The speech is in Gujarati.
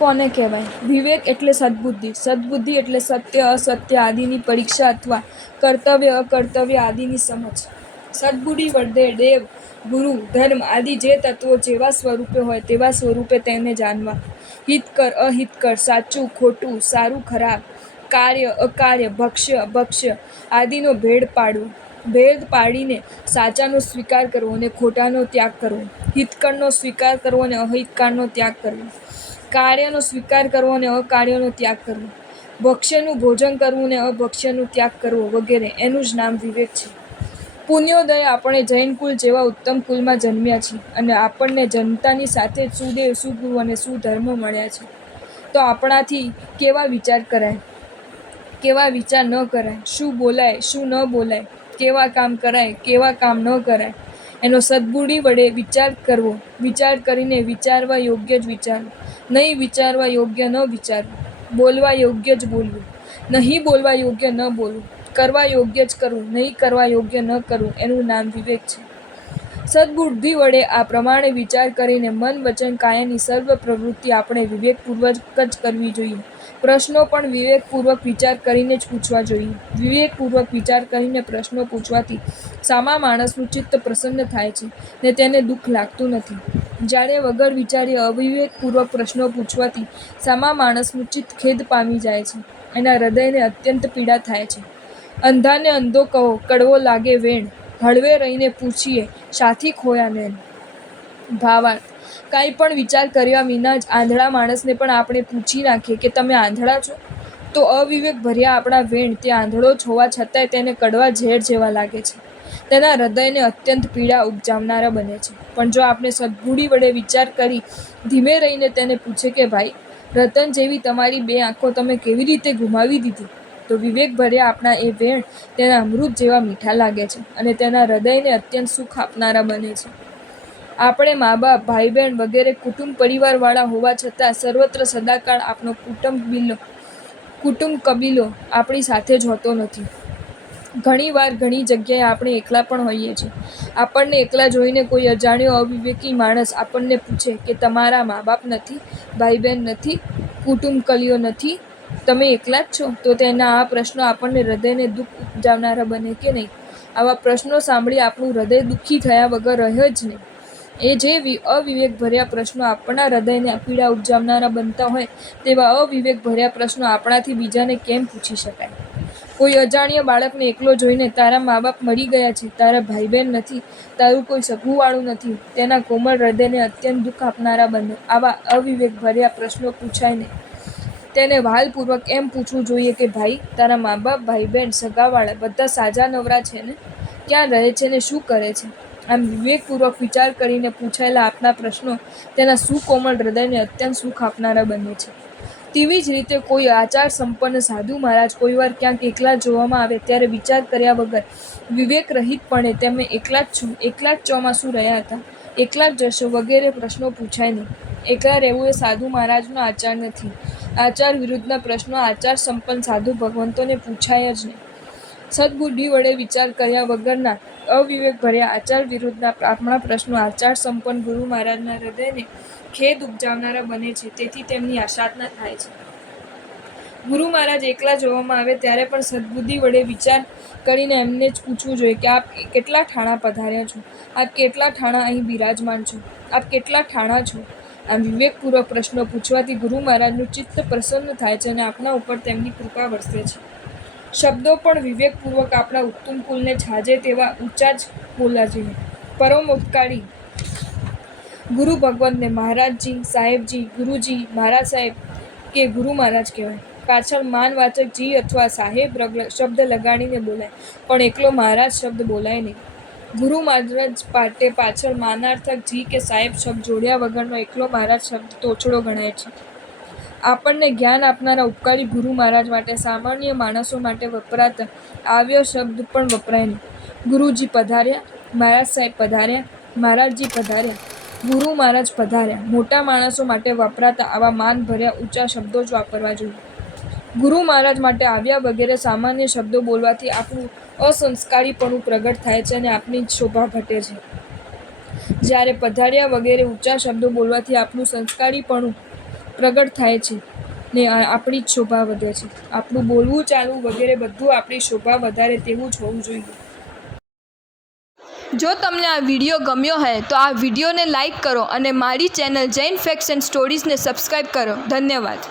કોને કહેવાય? વિવેક એટલે સદબુદ્ધિ. સદબુદ્ધિ એટલે સત્ય અસત્ય આદિની પરીક્ષા અથવા કર્તવ્ય અકર્તવ્ય આદિની સમજ. સદબુદ્ધિ વડે દેવ ગુરુ ધર્મ આદિ જે તત્વો જેવા સ્વરૂપે હોય તેવા સ્વરૂપે તેને જાણવા. હિતકર અહિતકર, સાચું ખોટું, સારું ખરાબ, કાર્ય અકાર્ય, ભક્ષ્ય અભક્ષ્ય આદિનો ભેદ પાડવો. ભેદ પાડીને સાચાનો સ્વીકાર કરવો અને ખોટાનો ત્યાગ કરવો. હિતકરનો સ્વીકાર કરવો અને અહિતકરનો ત્યાગ કરવો. કાર્યનો સ્વીકાર કરવો અને અકાર્યનો ત્યાગ કરવો. ભક્ષ્યનું ભોજન કરવું અને અભક્ષ્યનો ત્યાગ કરવો વગેરે એનું જ નામ વિવેક છે. પુણ્યોદય આપણે જૈન કુલ જેવા ઉત્તમ કુલમાં જન્મ્યા છીએ અને આપણને જન્મતાની સાથે જ સુદેવ સુગુરુ અને સુધર્મ મળ્યા છે. તો આપણાથી કેવા વિચાર કરાય, કેવા વિચાર ન કરાય, શું બોલાય શું ન બોલાય, કેવા કામ કરાય કેવા કામ ન કરાય, એનો સદબુદ્ધિ વડે વિચાર કરવો. વિચાર કરીને વિચારવા યોગ્ય જ વિચારવું, નહીં વિચારવા યોગ્ય ન વિચારવું. બોલવા યોગ્ય જ બોલવું, નહીં બોલવા યોગ્ય ન બોલવું. કરવા યોગ્ય જ કરવું, નહીં કરવા યોગ્ય ન કરવું. એનું નામ વિવેક છે. સદબુદ્ધિ વડે આ પ્રમાણે વિચાર કરીને મન વચન કાયાની સર્વ પ્રવૃત્તિ આપણે વિવેકપૂર્વક જ કરવી જોઈએ. પ્રશ્નો પણ વિવેકપૂર્વક વિચાર કરીને જ પૂછવા જોઈએ. વિવેકપૂર્વક વિચાર કરીને પ્રશ્નો પૂછવાથી સામા માણસનું ચિત્ત પ્રસન્ન થાય છે ને તેને દુઃખ લાગતું નથી. જ્યારે વગર વિચારે અવિવેકપૂર્વક પ્રશ્નો પૂછવાથી સામા માણસનું ચિત્ત ખેદ પામી જાય છે, એના હૃદયને અત્યંત પીડા થાય છે. અંધાને અંધો કહો કડવો લાગે વેણ, હળવે રહીને પૂછીએ શાથી ખોયા નેણ. ભાવાર્થ: કાંઈ પણ વિચાર કર્યા વિના જ આંધળા માણસને પણ આપણે પૂછી નાખીએ કે તમે આંધળા છો, તો અવિવેક ભર્યા આપણા વેણ તે આંધળો જ હોવા છતાંય તેને કડવા ઝેર જેવા લાગે છે. તેના હૃદયને અત્યંત પીડા ઉપજાવનારા બને છે. પણ જો આપણે સદબુદ્ધિ વડે વિચાર કરી ધીમે રહીને તેને પૂછે કે ભાઈ, રતન જેવી તમારી બે આંખો તમે કેવી રીતે ગુમાવી દીધી, તો વિવેક ભર્યા આપણા એ વેણ તેના અમૃત જેવા મીઠા લાગે છે અને તેના હૃદયને અત્યંત સુખ આપનારા બને છે. આપણે મા બાપ ભાઈ બહેન વગેરે કુટુંબ પરિવારવાળા હોવા છતાં સર્વત્ર સદાકાળ આપણો કુટુંબ કબીલો આપણી સાથે જ હોતો નથી. ઘણી વાર ઘણી જગ્યાએ આપણે એકલા પણ હોઈએ છીએ. આપણને એકલા જોઈને કોઈ અજાણ્યો અવિવેકી માણસ આપણને પૂછે કે તમારા મા બાપ નથી, ભાઈ બહેન નથી, કુટુંબ કલીઓ નથી, તમે એકલા જ છો, તો તેના આ પ્રશ્નો આપણને હૃદયને દુઃખ ઉપજાવનારા બને કે નહીં? આવા પ્રશ્નો સાંભળી આપણું હૃદય દુઃખી થયા વગર રહે જ નહીં. એ જે અવિવેક ભર્યા પ્રશ્નો આપણા હૃદયને પીડા ઉપજાવનારા બનતા હોય તેવા અવિવેક ભર્યા પ્રશ્નો આપણાથી બીજાને કેમ પૂછી શકાય? કોઈ અજાણ્યા બાળકને એકલો જોઈને તારા મા બાપ મરી ગયા છે, તારા ભાઈ બહેન નથી, તારું કોઈ સગુંવાળું નથી, તેના કોમળ હૃદયને અત્યંત દુઃખ આપનારા બને. આવા અવિવેક ભર્યા પ્રશ્નો પૂછાય નહીં. તેને વહાલપૂર્વક એમ પૂછવું જોઈએ કે ભાઈ, તારા મા બાપ ભાઈ બહેન સગાવાળા બધા સાજા નવરા છે ને? ક્યાં રહે છે ને શું કરે છે? આમ વિવેકપૂર્વક વિચાર કરીને પૂછાયેલા આપના પ્રશ્નો તેના સુકોમળ હૃદયને અત્યંત સુખ આપનારા બને છે. તેવી જ રીતે કોઈ આચાર સંપન્ન સાધુ મહારાજ કોઈવાર ક્યાંક એકલા જોવામાં આવે ત્યારે વિચાર કર્યા વગર વિવેક રહિતપણે તમે એકલા જ છો, એકલા જ ચોમાસું રહ્યા હતા, એકલા જ જશો વગેરે પ્રશ્નો પૂછાય નહીં. એકલા રહેવું એ સાધુ મહારાજનો આચાર નથી. આચાર વિરુદ્ધના પ્રશ્નો આચાર સંપન્ન સાધુ ભગવંતોને પૂછાય જ નહીં. સદબુદ્ધિ વડે વિચાર કર્યા વગરના અવિવેક ભર્યા આચાર વિરુદ્ધના આપણા પ્રશ્નો આચાર સંપન્ન ગુરુ મહારાજના હૃદયને ખેદ ઉપજાવનારા બને છે. તેથી તેમની આસાધના થાય છે. ગુરુ મહારાજ એકલા જોવામાં આવે ત્યારે પણ સદબુદ્ધિ વડે વિચાર કરીને એમને જ પૂછવું જોઈએ કે આપ કેટલા ઠાણા પધાર્યા છો, આપ કેટલા ઠાણા અહીં બિરાજમાન છો, આપ કેટલા ઠાણા છો. આમ વિવેકપૂર્વક પ્રશ્નો પૂછવાથી ગુરુ મહારાજનું ચિત્ત પ્રસન્ન થાય છે અને આપણા ઉપર તેમની કૃપા વરસે છે. શબ્દો પણ વિવેકપૂર્વક આપણા ઉત્તમ કુલને છાજે તેવા ઊંચા જ બોલવા જોઈએ. પરમોપકારી ગુરુ ભગવંતને મહારાજજી, સાહેબજી, ગુરુજી, મહારાજ સાહેબ કે ગુરુ મહારાજ કહેવાય. પાછળ માનવાચક જી અથવા સાહેબ શબ્દ લગાડીને બોલાય, પણ એકલો મહારાજ શબ્દ બોલાય નહીં. ગુરુ મહારાજ પાટે પાછળ માનાર્થક જી કે સાહેબ શબ્દ જોડ્યા વગરનો એકલો મહારાજ શબ્દ તોછડો ગણાય છે. આપણને જ્ઞાન આપનારા ઉપકારી ગુરુ મહારાજ માટે સામાન્ય માણસો માટે વપરાતા આવ્ય શબ્દ પણ વપરાય નહીં. ગુરુજી પધાર્યા, મહારાજ સાહેબ પધાર્યા, મહારાજજી પધાર્યા, ગુરુ મહારાજ પધાર્યા. મોટા માણસો માટે વપરાતા આવા માન ભર્યા ઊંચા શબ્દો જ વાપરવા જોઈએ. ગુરુ મહારાજ માટે આવ્યા વગેરે સામાન્ય શબ્દો બોલવાથી આપણું અસંસ્કારીપણું પ્રગટ થાય છે અને આપની શોભા ઘટે છે. જ્યારે પધાર્યા વગેરે ઊંચા શબ્દો બોલવાથી આપણું સંસ્કારીપણું પ્રગટ થાય છે ને આપણી જ શોભા વધે છે. આપણું બોલવું ચાલવું વગેરે બધું આપણી શોભા વધારે તેવું જ હોવું જોઈએ. જો તમને આ વિડીયો ગમ્યો હોય તો આ વિડીયોને લાઈક કરો અને મારી ચેનલ જૈન ફેક્ટ્સ એન્ડ સ્ટોરીઝને સબસ્ક્રાઈબ કરો. ધન્યવાદ.